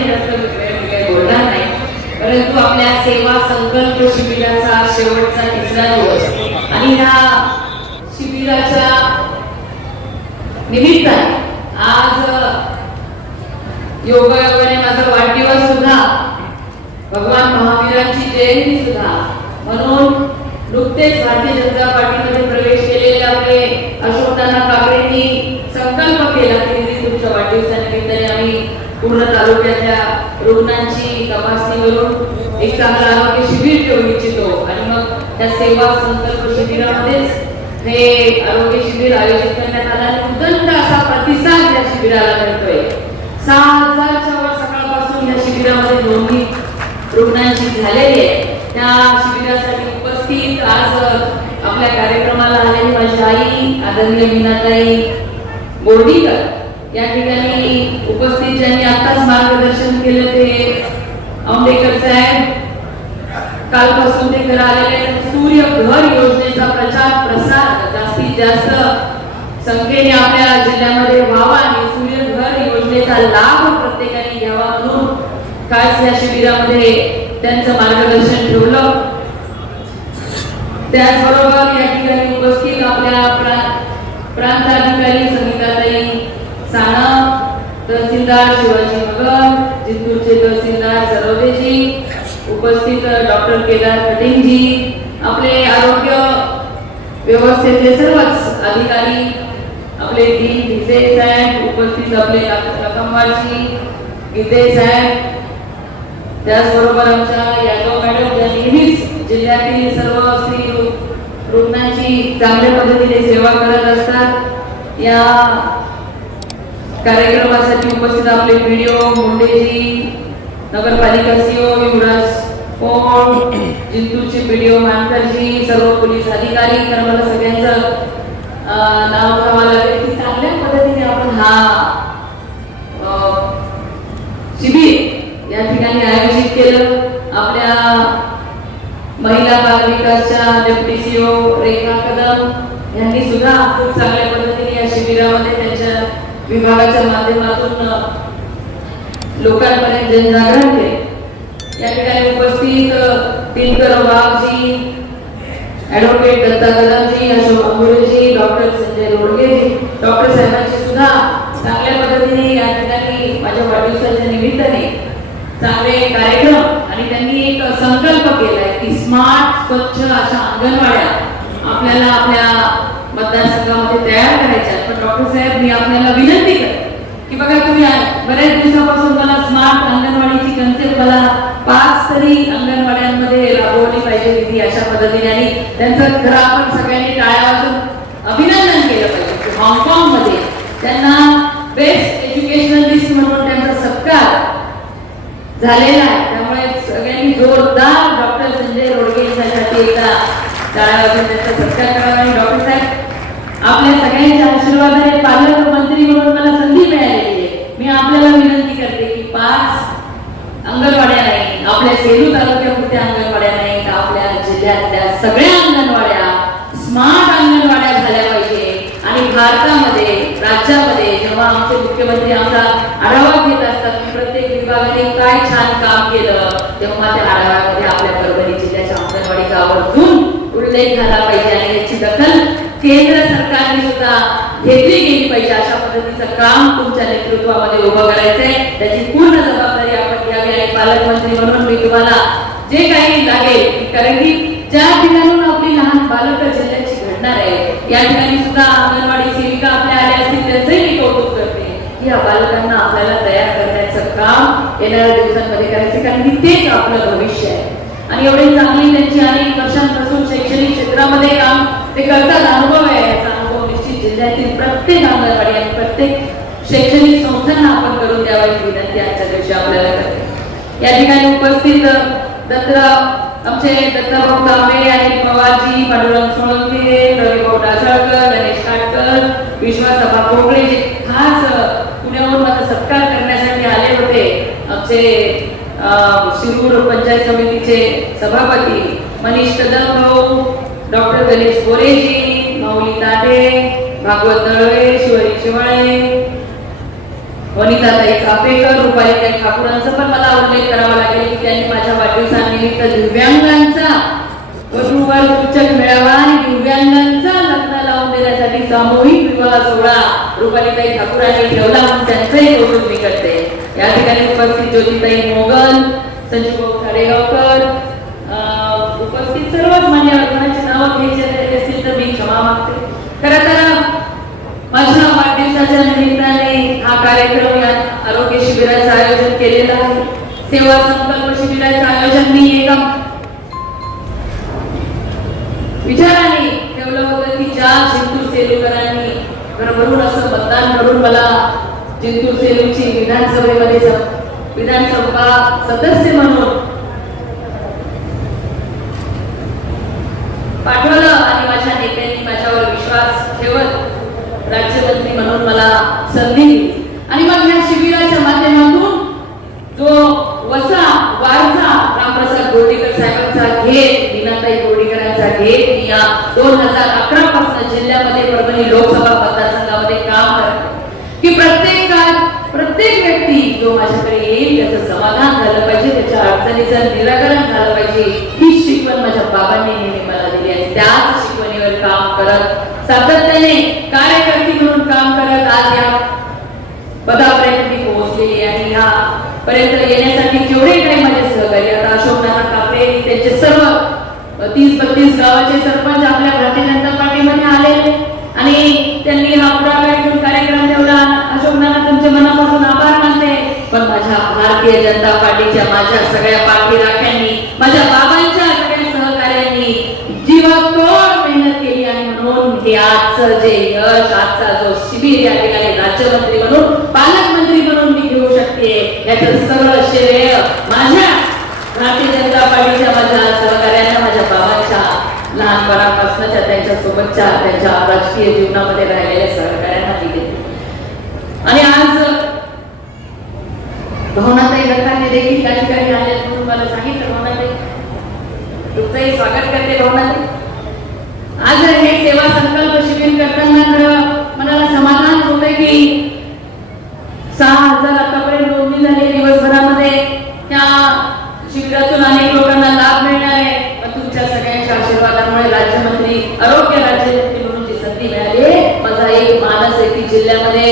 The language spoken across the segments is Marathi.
याच्यामध्ये जास्त बोलणार नाही. परंतु आपल्या सेवा संकल्प शिबिराचा शेवटचा तिसरा दिवस आणि ह्या शिबिराच्या निमित्ताने आज योगायोगाने माझा वाढदिवस सुद्धा भगवान महावीरांची जयंती सुद्धा म्हणून नुकतेच भारतीय जनता पार्टीमध्ये प्रवेश केलेले आपले अशोकनाना काकडेंनी संकल्प केला की दीदी तुमच्या वाढदिवसानिमित्ताने आम्ही पूर्ण तालुक्यातल्या रुग्णांची तपासणीवरून एक चांगला आरोग्य शिबिर ठेवू इच्छितो. आणि मग त्या सेवा संकल्प शिबिरामध्येच हे आरोग्य शिबिर आयोजित करण्यात आलं आणि उदंड असा प्रतिसाद या शिबिराला मिळतोय. सहा हजारच्या वर सकाळपासून या शिबिरामध्ये नोंदणी रुग्णांची झालेली आहे. त्या शिबिरासाठी उपस्थित आज आपल्या कार्यक्रमाला आलेली माझी आई आदरणीय मीनाताई बोर्डीकर. या ठिकाणी उपस्थित ज्यांनी आताच मार्गदर्शन केलं ते आंबेडकर साहेब कालपासून ते घर आलेले सूर्य घर योजनेचा प्रचार प्रसार जास्तीत जास्त संख्येने आपल्या जिल्ह्यामध्ये व्हावा आणि सूर्य घर योजनेचा लाभ प्रत्येकाने घ्यावा म्हणून काल या शिबिरामध्ये त्यांचं मार्गदर्शन ठेवलं. त्याचबरोबर या ठिकाणी उपस्थित आपल्या प्रांताधिकारी तहसीलदार शिवाजी मगर जिंतूरचे तहसीलदार सरोदेजी उपस्थित डॉक्टर केदार कटिंगजी आपले आरोग्य व्यवस्थेचे सर्वच अधिकारी आपले डी. भिसे साहेब उपस्थित आपले रकमवारजी गीते साहेब त्याचबरोबर आमच्या यादव मॅडम ज्या नेहमीच जिल्ह्यातील सर्व स्त्री रुग्णांची चांगल्या पद्धतीने सेवा करत असतात या कार्यक्रमासाठी उपस्थित आपले व्हिडिओ मुंडेजी नगरपालिका सीओ युवराज कोण जिंतूरचे व्हिडिओ मानकरजी सर्व पोलीस अधिकारी तर मला सगळ्यांचं नाव घ्यावं लागेल. की चांगल्या पद्धतीने आपण हा शिबिर या ठिकाणी आयोजित केलं. आपल्या महिला बाल विकासच्या डेप्टी सीओ रेखा कदम यांनी सुद्धा खूप चांगल्या पद्धतीने या शिबिरामध्ये त्यांच्या विभागाच्या माध्यमातून लोकांपर्यंत जनजागरण केले या ठिकाणी उपस्थित Dinkar Waghji advocate Datta Kadamji Ashok Angureji doctor Sanjay Lodgeji doctor साहेबांची सुद्धा चांगल्या पद्धतीने या ठिकाणी माझ्या वाढदिवसाच्या निमित्ताने चांगले कार्यक्रम आणि त्यांनी एक संकल्प केलाय की स्मार्ट स्वच्छ अशा अंगणवाड्या आपल्याला आपल्या मतदारसंघामध्ये तयार करायच्या पण डॉक्टर साहेब मी आपल्याला विनंती करते की बघा तुम्ही बऱ्याच दिवसापासून मला स्मार्ट अंगणवाडीची कन्सेप्ट मला पाच तरी अंगणवाड्यांमध्ये राबवली पाहिजे विधी अशा पद्धतीने. आणि त्यांचं खरं आपण सगळ्यांनी टाळ्या वाजून अभिनंदन केलं पाहिजे. हाँगकाँगमध्ये त्यांना बेस्ट एज्युकेशनलिस्ट म्हणून त्यांचा सत्कार झालेला आहे. त्यामुळे सगळ्यांनी जोरदार डॉक्टर संजय रोडगे यांच्यासाठी एकदा टाळ्या वाजून त्यांचा सत्कार करावा. आणि डॉक्टर साहेब आपल्या सगळ्यांच्या आशीर्वादाने पालकमंत्री म्हणून मला संधी मिळालेली आहे. मी आपल्याला विनंती करते की पाच अंगणवाड्या नाही आपल्या सेलू तालुक्यापुरत्या अंगणवाड्या नाही तर आपल्या जिल्ह्यातल्या सगळ्या अंगणवाड्या स्मार्ट अंगणवाड्या झाल्या पाहिजे. आणि भारतामध्ये राज्यामध्ये जेव्हा आमचे मुख्यमंत्री आमचा आढावा घेत असतात की प्रत्येक विभागाने काय छान काम केलं तेव्हा त्या आढाव्यामध्ये आपल्या परभणी जिल्ह्याच्या अंगणवाडीचा आवर्जून उल्लेख झाला पाहिजे. आणि याची दखल केंद्र सरकारने सुद्धा घेतली गेली पाहिजे अशा पद्धतीचं काम तुमच्या नेतृत्वामध्ये उभं करायचंय. त्याची पूर्ण जबाबदारी आपण घ्यावी आणि पालकमंत्री म्हणून मी तुम्हाला जे काही लागेल कारण की ज्या ठिकाणून आपली लहान बालक जिल्ह्याची घडणार आहे या ठिकाणी सुद्धा अंगणवाडी सेविका आपल्या आल्या असतील त्यांचंही मी कौतुक करते की या बालकांना आपल्याला तयार करण्याचं काम येणाऱ्या दिवसांमध्ये करायचं कारण की तेच आपलं भविष्य आहे. आणि एवढी चांगली त्यांची अनेक वर्षांपासून शैक्षणिक क्षेत्रामध्ये काम ते करतात अनुभव आहे याचा अनुभव निश्चित जिल्ह्यातील प्रत्येक अंगणवाडी आणि प्रत्येक शैक्षणिक संस्थांना आपण करून द्यावा ही विनंती आजच्या दिवशी आपल्याला करते. या ठिकाणी उपस्थित दत्तराव आमचे दत्ताभाऊ कांबळे आणि पवारजी पांडुरंग सोळंके रविभाऊ डासळकर गणेश काटकर विश्वासभा कोगळे जे खास पुण्यावर माझा सत्कार करण्यासाठी आले होते. आमचे शिरूर पंचायत समितीचे सभापती मनीष कदम भाऊ डॉक्टर गणेश कोरेजी माऊली ताटे भागवत दळवे शिवाजी शिवाळे वनिताताई कापेकर रुपालीताई ठाकूरांचा पण मला उल्लेख करावा लागेल की त्यांनी माझ्या वाढदिवसानिमित्त दिव्यांगांचा वधूवर सूचक मिळावा आणि दिव्यांगांचा लग्न लावून देण्यासाठी सामूहिक विवाह सोहळा रुपालीताई ठाकूरांनी ठेवला म्हणून त्यांचंही कौतुक मी करते. या ठिकाणी उपस्थित ज्योतिताई मोगल संजीव भाऊ खारेगावकर उपस्थित सर्वच मान्यवर कोणाची नावं घ्यायची असतील तर मी क्षमा मागते. खरं तर माझ्या वाढदिवसाच्या निमित्ताने हा कार्यक्रम या आरोग्य शिबिराचं आयोजन केलेलं आहे. सेवा संकल्प शिबिराचं आयोजन मी एका विचाराने ठेवलं होतं की ज्या जिंतूर सेलूकरांनी भरभरून असं मतदान करून मला जिंतूर सेलूची विधानसभेमध्ये स- विधानसभा सदस्य म्हणून पाठवलं आणि माझ्या नेत्यांनी माझ्यावर विश्वास ठेवत राज्यमंत्री म्हणून मला संधी दिली. आणि मग ह्या शिबिराच्या माध्यमातून जो वसा वारसा रामप्रसाद गोडीकर साहेबांचा घेत मीनाताई गोडीकरांचा घेत या दोन हजार अकरा पासून जिल्ह्यामध्ये परभणी लोकसभा मतदारसंघामध्ये काम करते की प्रत्येक काळ प्रत्येक व्यक्ती जो माझ्याकडे येईल त्याचं समाधान झालं पाहिजे त्याच्या अडचणीचं निराकरण झालं पाहिजे ही शिकवण माझ्या बाबांनी नेहमी मला दिली आहे त्याच शिकवणीवर काम करत सातत्याने कार्यकर्ती म्हणून काम करत आज या पदापर्यंत मी पोहोचलेली आहे आणि ह्या पर्यंत जेवढे इकडे माझे सहकारी आता अशोक नाना कापरे त्यांचे सर्व तीस बत्तीस गावाचे सरपंच आपल्या भारतीय जनता पार्टीमध्ये आले. आणि त्यांनी हा पुढाकार कार्यक्रम ठेवला. अशोक नाना तुमचे मनापासून आभार मानते. पण माझ्या भारतीय जनता पार्टीच्या माझ्या सगळ्या पार्टी राख्यांनी माझ्या बाबांच्या सगळ्या सहकार्यांनी जीवातोड मेहनत केली आणि म्हणून हे आजचं जे यश आजचा जो शिबिर या ठिकाणी राज्यमंत्री म्हणून पालक म्हणून मी घेऊ शकते याचं सर्व श्रेय माझ्या भारतीय जनता पार्टीच्या माझ्या सहकार्यांना माझ्या बाबांच्या लहानपणापासूनच्या त्यांच्या सोबतच्या त्यांच्या राजकीय जीवनामध्ये राहिलेल्या सहकार्यांना दिले आणि आज भावनाताई गटाने देखील त्या ठिकाणी आले म्हणून मला सांगितलं भावनाताई तुमचंही स्वागत करते भावनाताई आज हे सेवा संकल्प शिबिर करताना खरं मनाला समाधान होतंय की सहा हजार आतापर्यंत नोंदणी झाली दिवसभरामध्ये त्या शिबिरातून अनेक लोकांना लाभ मिळणार आहे पण तुमच्या सगळ्यांच्या आशीर्वादामुळे राज्यमंत्री आरोग्य राज्यमंत्री म्हणून जी संधी मिळाली आहे, माझा एक मानस आहे की जिल्ह्यामध्ये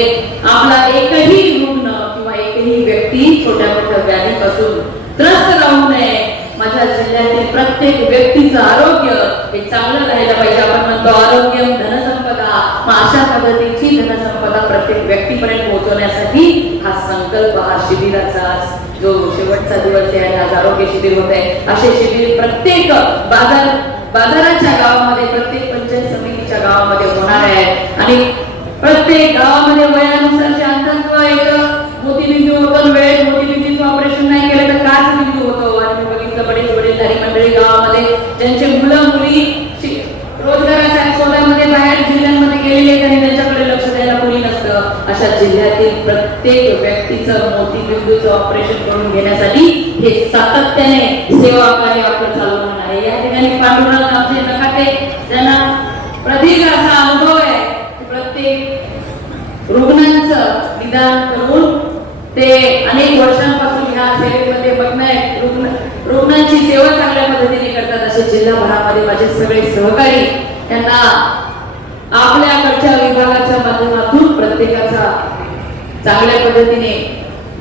आपला एकही रुग्ण किंवा एकही व्यक्ती छोट्या मोठ्या व्याधीपासून त्रस्त राहू नये. माझ्या जिल्ह्यातील प्रत्येक व्यक्तीचं आरोग्य हे चांगलं राहायला पाहिजे. आपण म्हणतो आरोग्य धनसंपदा. मग अशा पद्धतीची धनसंपदा प्रत्येक व्यक्तीपर्यंत पोहोचवण्यासाठी हा संकल्प हा शिबिराचा जो शेवटचा दिवस आहे आणि आज आरोग्य शिबिर होत आहे. असे शिबिर प्रत्येक बाजार बाजाराच्या गावामध्ये प्रत्येक पंचायत समितीच्या गावामध्ये होणार आहे. आणि प्रत्येक गावामध्ये वयानुसार जे एक मोती मोतीबिंदू होतो वेळेत मोतीबिंदूचं ऑपरेशन नाही केलं तर काच बिंदू होतो. आणि बघितलं बरेच वडीलधारी मंडळी गावामध्ये ज्यांचे मुलं मुली रोजगाराच्या शोधामध्ये बाहेर जिल्ह्यांमध्ये गेलेले आणि त्यांच्याकडे लक्ष द्यायला कोणी नसतं. अशा जिल्ह्यातील प्रत्येक व्यक्तीचं मोतीबिंदूचं ऑपरेशन करून घेण्यासाठी हे सातत्याने सेवा कार्य आपलं चालू आहे. या ठिकाणी पांडुरंग आमचे नखाते ज्यांना प्रदीर्घ असा अनुभव आहे की प्रत्येक रुग्णांचं निदान करून ते अनेक वर्षांपासून ह्या सेवेमध्ये मग्न रुग्ण रुग्णांची सेवा चांगल्या पद्धतीने करतात असे जिल्हाभरामध्ये माझे सगळे सहकारी. त्यांना आपल्याकडच्या विभागाच्या माध्यमातून प्रत्येकाचा चांगल्या पद्धतीने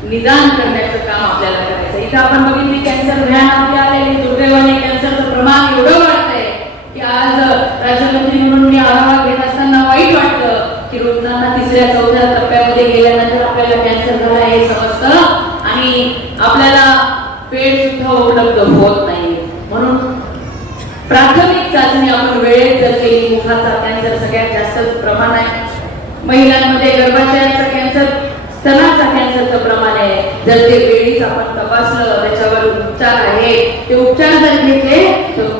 निदान करण्याचं काम आपल्याला करायचं इथं आपण बघितली कॅन्सर व्हॅन आपली आलेली दुर्दैवाने कॅन्सरचं प्रमाण एवढं वाढतंय की आज राज्यमंत्री म्हणून मी आढावा घेत असताना वाईट वाटतं. की रुग्णांना तिसऱ्या चौथ्या टप्प्यामध्ये गेल्यानंतर आपल्याला कॅन्सर झाला हे समजतं आणि आपल्याला बेड सुद्धा उपलब्ध होत नाही. म्हणून प्राथमिक चाचणी आपण वेळेत जर केली मुखाचा कॅन्सर सगळ्यात जास्त प्रमाण आहे. महिलांमध्ये गर्भाशयाचा कॅन्सर स्तनाचा कॅन्सरचं प्रमाण आहे. जर ते वेळीच आपण तपासलं त्याच्यावर उपचार आहे ते उपचार जर घेतले तर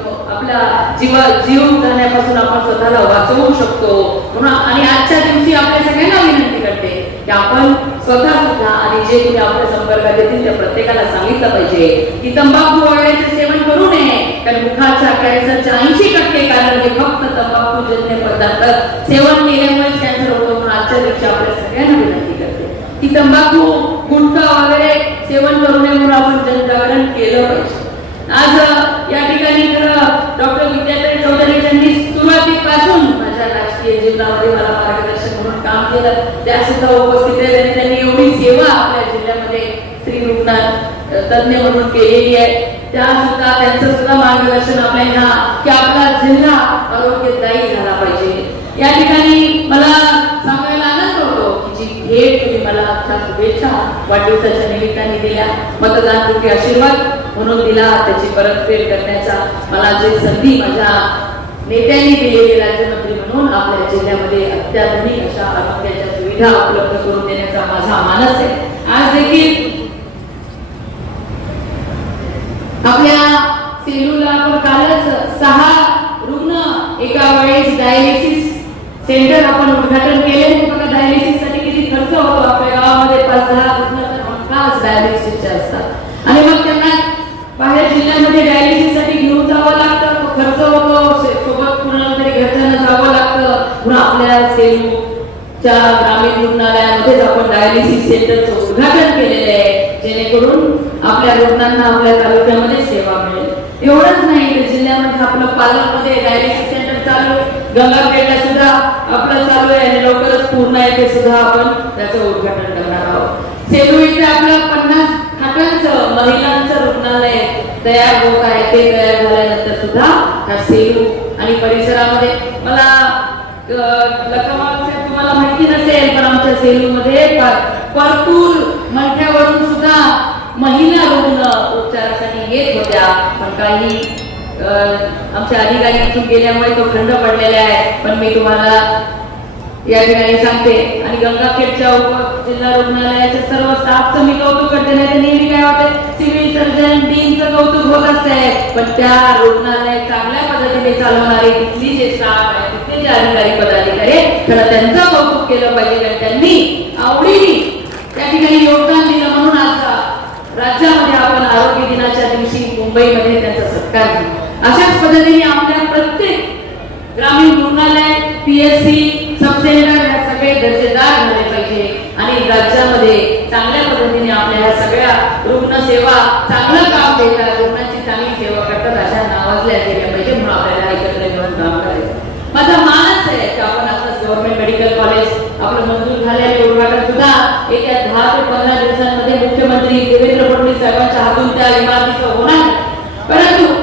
आपला जीव जीव जाण्यापासून आपण स्वतःला वाचवू शकतो. म्हणून आणि आजच्या दिवशी आपल्या सगळ्यांना विनंती करते की आपण स्वतः सुद्धा आणि जे तुम्ही आपल्या संपर्कात येतील त्या प्रत्येकाला सांगितलं पाहिजे की तंबाखू वळण्याचे सेवन करू नये. कारण मुखाच्या कॅन्सरच्या ऐंशी टक्के कारण हे फक्त तंबाखू जन्य पदार्थ सेवन केल्यामुळे कॅन्सर होतो म्हणून आजच्या दिवशी आपल्या सगळ्यांना विनंती करते की तंबाखू गुटखा वगैरे सेवन करू नये म्हणून आपण जनजागरण केलं पाहिजे आज अ, या ठिकाणी खरं डॉक्टर विद्याधर चौधरी यांनी सुरुवातीपासून माझ्या राजकीय जीवनामध्ये मला मार्गदर्शन म्हणून काम केलं त्या सुद्धा उपस्थित आहेत आणि त्यांनी एवढी सेवा आपल्या जिल्ह्यामध्ये स्त्री रुग्णात अ, तज्ञ म्हणून केलेली आहे. त्या सुद्धा त्यांचं सुद्धा मार्गदर्शन आपल्याला की आपला जिल्हा आरोग्यदायी झाला पाहिजे. या ठिकाणी मला सांगायला आनंद होतो की जी भेट तुम्ही मला आमच्या शुभेच्छा वाढदिवसाच्या निमित्ताने दिल्या. मतदान रूपी आशीर्वाद म्हणून दिला. त्याची परतफेड करण्याचा मला जे संधी माझ्या नेत्यांनी दिलेली राज्यमंत्री म्हणून आपल्या जिल्ह्यामध्ये अत्याधुनिक अशा आरोग्याच्या सुविधा उपलब्ध करून देण्याचा माझा मानस आहे. आज देखील आपल्या सेलूला आपण कालच सहा रुग्ण एका वेळेस डायलिसिस सेंटर आपण उद्घाटन केले. बघा डायलिसिससाठी किती खर्च होतो आपल्या गावामध्ये? पाच दहा रुग्ण तर डायलिसिसचे असतात. आणि मग त्यांना बाहेर जिल्ह्यामध्ये डायलिसिससाठी घेऊन जावं लागतं. खर्च होतो. सोबत कुणाला तरी घरच्यांना जावं लागतं. पुन्हा आपल्या सेलूच्या ग्रामीण रुग्णालयामध्येच आपण डायलिसिस सेंटरचं उद्घाटन केलं. आपल्या रुग्णांना आपल्या तालुक्यामध्ये सेवा मिळेल. एवढंच नाही तर जिल्ह्यामध्ये आपलं पालकमध्ये डायलिसिस सेंटर चालू गंगाखेडला सुद्धा आपलं चालू आहे आणि लवकरच पूर्ण आहे ते सुद्धा आपण त्याचं उद्घाटन करणार आहोत. सेलू इथे आपलं पन्नास खाटांचं महिलांचं रुग्णालय तयार होत आहे. ते तयार झाल्यानंतर सुद्धा त्या सेलू आणि परिसरामध्ये मला अं, तुम्हाला माहिती नसेल पण आमच्या सेलूमध्ये परतूर मंठ्यावरून महिला रुग्ण उपचारासाठी येत होत्या पण काही अं, आमच्या अधिकारी इथून गेल्यामुळे तो खंड पडलेला आहे. पण मी तुम्हाला या ठिकाणी सांगते. आणि गंगाखेडच्या उप जिल्हा रुग्णालयाच्या सर्व स्टाफचं मी कौतुक करते नाही तर नेहमी काय होते सिव्हिल सर्जन डीनचं कौतुक होत असते. पण त्या रुग्णालय चांगल्या पद्धतीने चालवणारे तिथली जे स्टाफ आहे तिथले जे अधिकारी पदाधिकारी आहे, खरं त्यांचं कौतुक केलं पाहिजे. कारण त्यांनी आवडीने त्या ठिकाणी योगदान दिलं म्हणून आज राज्यामध्ये आपण आरोग्य दिनाच्या दिवशी मुंबईमध्ये त्यांचा सत्कार केला अशाच पद्धतीने आपल्या प्रत्येक ग्रामीण रुग्णालय पीएससी सब सेंटर हे सगळे दर्जेदार झाले पाहिजे आणि राज्यामध्ये चांगल्या पद्धतीने आपल्या ह्या सगळ्या रुग्ण सेवा चांगलं काम देतात रुग्णांची चांगली सेवा करतात अशा नावाजल्या गेल्या पाहिजे म्हणून आपल्याला एकत्र मिळून काम करायचं. माझा मानस आहे की आपण आता गव्हर्नमेंट मेडिकल कॉलेज आपलं मंजूर झालेले उद्घाटन सुद्धा येत्या दहा ते पंधरा दिवसांमध्ये मुख्यमंत्री देवेंद्र फडणवीस साहेबांच्या हातून त्या इमारतीचं होणार परंतु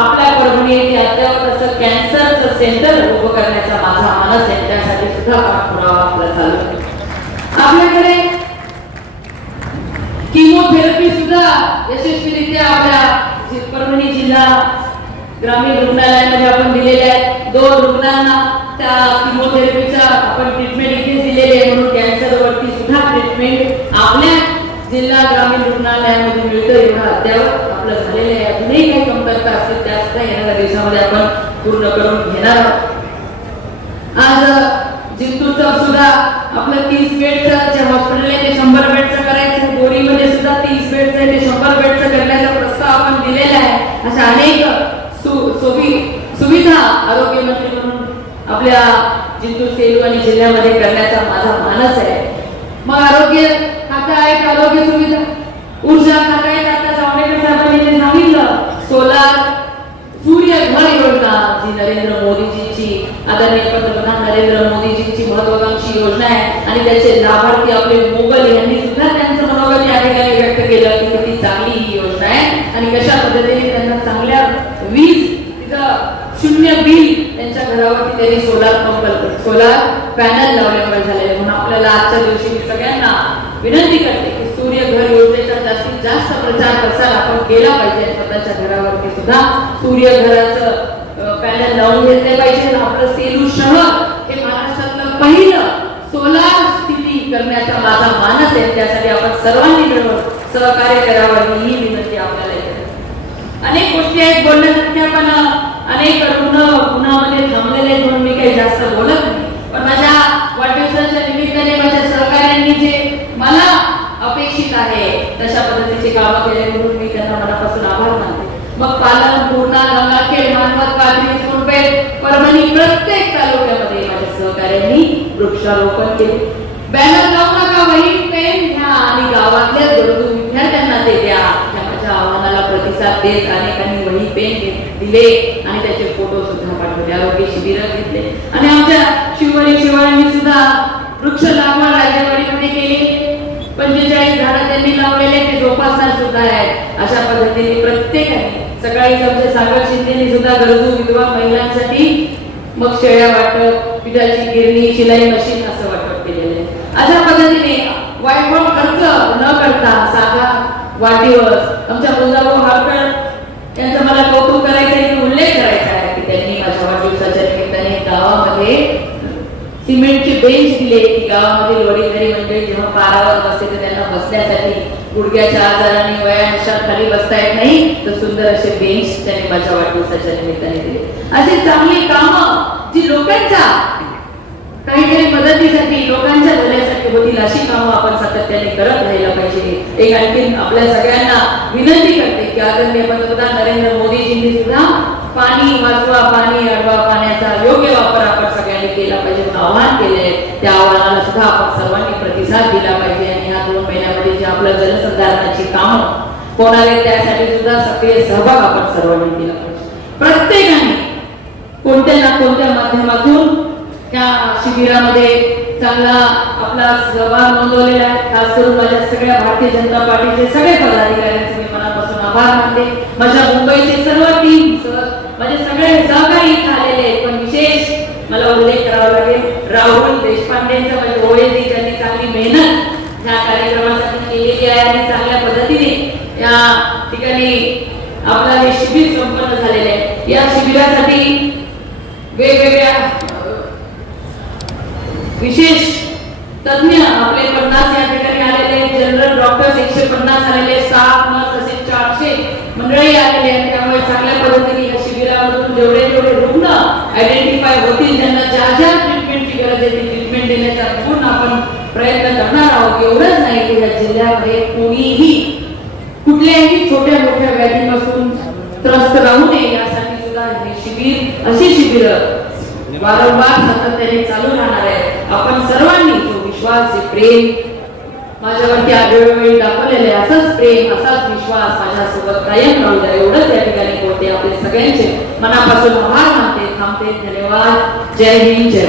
आपल्या परभणी येथे अद्याप असं कॅन्सरचं सेंटर उभं करण्याचा माझा मानस आहे त्यासाठी सुद्धा पाठपुरावा आपला चालू आहे. आपल्याकडे किमोथेरपी सुद्धा यशस्वीरित्या आपल्या परभणी जिल्हा ग्रामीण रुग्णालयामध्ये आपण दिलेले आहेत. दोन रुग्णांना त्या किमोथेरपीचा आपण ट्रीटमेंट इथेच दिलेली आहे म्हणून कॅन्सर वरती सुद्धा ट्रीटमेंट आपल्या जिल्हा ग्रामीण रुग्णालयामध्ये मिळतं एवढं अद्याप आपलं झालेलं आहे. अजूनही काही कमतरता असतील त्या सुद्धा येणाऱ्या दिवसामध्ये आपण पूर्ण करून घेणार आहोत. आज जिंतूरचं सुद्धा आपलं तीस बेडचं जे हॉस्पिटल आहे ते शंभर बेडचं करायचं. बोरीमध्ये सुद्धा तीस बेडचं आहे ते शंभर बेडचं करण्याचा प्रस्ताव आपण दिलेला आहे. अशा अनेक सु- सुविधा आरोग्य मंत्री म्हणून आपल्या जिंतूर सेलू आणि जिल्ह्यामध्ये करण्याचा माझा मानस आहे. मग आरोग्य खातं आहे का आरोग्य सुविधा. ऊर्जा खातं आहे का आता जावडेकर साहेबांनी ते सांगितलं सोलार सूर्य घर योजना नरेंद्र मोदीजींची आदरणीय पंतप्रधान नरेंद्र मोदीजींची महत्वाकांक्षी योजना आहे आणि त्याचे लाभार्थी आपले मोगल यांनी सुद्धा त्यांचं मनोगत या ठिकाणी व्यक्त केलं की किती चांगली ही योजना आहे. आणि कशा पद्धतीने त्यांना चांगल्या वीज तिथं शून्य बिल त्यांच्या घरावरती त्यांनी सोलार पंप सोलार पॅनल लावल्यामुळे झालेले. म्हणून आपल्याला आजच्या दिवशी मी सगळ्यांना विनंती करते की सूर्य घर योजनेचा जास्तीत जास्त प्रचार प्रसार आपण केला पाहिजे. स्वतःच्या घरावरती सुद्धा सूर्य घराचं पॅनल लावून घेतले पाहिजे आपलं सेलू शहर हे महाराष्ट्रातलं पहिलं सोलार स्थिती करण्याचा माझा मानस आहे. त्यासाठी आपण सर्वांनी मिळून सहकार्य करावं ही विनंती आपल्याला अनेक गोष्टी आहेत बोलण्यासारख्या पण अनेक रुग्ण पुण्यामध्ये थांबलेले आहेत म्हणून मी काही जास्त बोलत नाही. पण माझ्या वाढदिवसाच्या निमित्ताने माझ्या सहकाऱ्यांनी जे मला अपेक्षित आहे तशा पद्धतीचे कामं केले म्हणून वृक्षारोपण केले. बॅनर लावू नका वही पेन घ्या आणि गावातल्या गरजू विद्यार्थ्यांना ते द्या. माझ्या आव्हानाला प्रतिसाद देत अनेकांनी वही पेन दिले आणि त्याचे फोटो सुद्धा पाठवले आरोग्य शिबिर घेतले. आणि आमच्या शिवणी शिवाळ्यांनी सुद्धा वृक्ष लागवड राजेवाडीमध्ये केली. पंचेचाळीस झाडं त्यांनी लावलेले ते जोपासना सुद्धा आहेत. अशा पद्धतीने प्रत्येकाने सकाळी आमच्या सागर शिंदेने सुद्धा गरजू विधवा महिलांसाठी मग शेळ्या वाटत पिठाची गिरणी शिलाई मशीन असं वाटप केलेलं आहे. अशा पद्धतीने वायफळ खर्च न करता साधा वाढदिवस आमच्या मुलाभाऊ हारकर यांचं मला कौतुक करायचं आहे की उल्लेख करायचा आहे की त्यांनी माझ्या वाढदिवसाच्या निमित्ताने गावामध्ये सिमेंटची बेंच दिली की गावामधील वडीलधारी मंडळी जेव्हा पारावर बसते तर त्यांना बसण्यासाठी गुडघ्याच्या आजाराने वयानुसार खाली बसता येत नाही तर सुंदर असे बेंच त्याने माझ्या वाढदिवसाच्या निमित्ताने दिले. अशी चांगली कामं जी लोकांच्या काहीतरी मदतीसाठी लोकांच्या भल्यासाठी होतील अशी कामं आपण सातत्याने करत राहायला पाहिजे. एक आणखी आपल्या सगळ्यांना विनंती करते की आदरणीय पंतप्रधान नरेंद्र मोदीजींनी सुद्धा पाणी वाचवा पाणी अडवा पाण्याचा योग्य वापर आपण सगळ्यांनी केला पाहिजे म्हणून आवाहन केले त्या आव्हानाला सुद्धा आपण सर्वांनी प्रतिसाद दिला पाहिजे आणि ह्या दोन महिन्यामध्ये जे आपलं जलसंधारणाची कामं कोणाला त्यासाठी सुद्धा सक्रिय सहभाग आपण सर्वांनी दिला पाहिजे. प्रत्येकाने कोणत्या ना कोणत्या माध्यमातून त्या शिबिरामध्ये चांगला आपला सहभाग नोंदवलेला आहे. खास करून माझ्या सगळ्या भारतीय जनता पार्टीचे सगळे पदाधिकाऱ्यांचे मी मनापासून आभार मानते. माझ्या मुंबईचे सर्व टीम माझे सगळे सहकारी आलेले आहेत. पण विशेष मला उल्लेख करावा लागेल राहुल देशपांडेंचा म्हणजे ओळेजी त्यांनी चांगली मेहनत ह्या कार्यक्रमासाठी केलेली आहे आणि चांगल्या पद्धतीने या ठिकाणी आपलं हे शिबिर संपन्न झालेले आहे या शिबिरासाठी वेगवेगळ्या अ, विशेष तज्ञ आपले पन्नास या ठिकाणी आलेले जनरल डॉक्टर्स एकशे पन्नास आलेले स्टाफ नर्स असे चारशे मंडळी आलेले आहेत त्यामुळे चांगल्या पद्धतीने या शिबिरामधून जेवढे जेवढे रुग्ण आयडेंटिफाय होतील त्यांना ज्या ज्या ट्रीटमेंटची गरज आहे ती ट्रीटमेंट देण्याचा पूर्ण आपण प्रयत्न करणार आहोत एवढंच नाही की या जिल्ह्यामध्ये कोणीही कुठल्याही छोट्या मोठ्या व्याधीपासून त्रस्त राहू नये यासाठी सुद्धा हे शिबिर अशी शिबिर वारंवार सातत्याने चालू राहणार आहे आपण सर्वांनी जो विश्वास जे प्रेम. माझ्यावरती आढळवेळी दाखवलेले असंच प्रेम असाच विश्वास माझ्यासोबत कायम राहू द्या. एवढंच या ठिकाणी बोलते आपले सगळ्यांचे. मनापासून आभार मानते थांबते. धन्यवाद. जय हिंद जय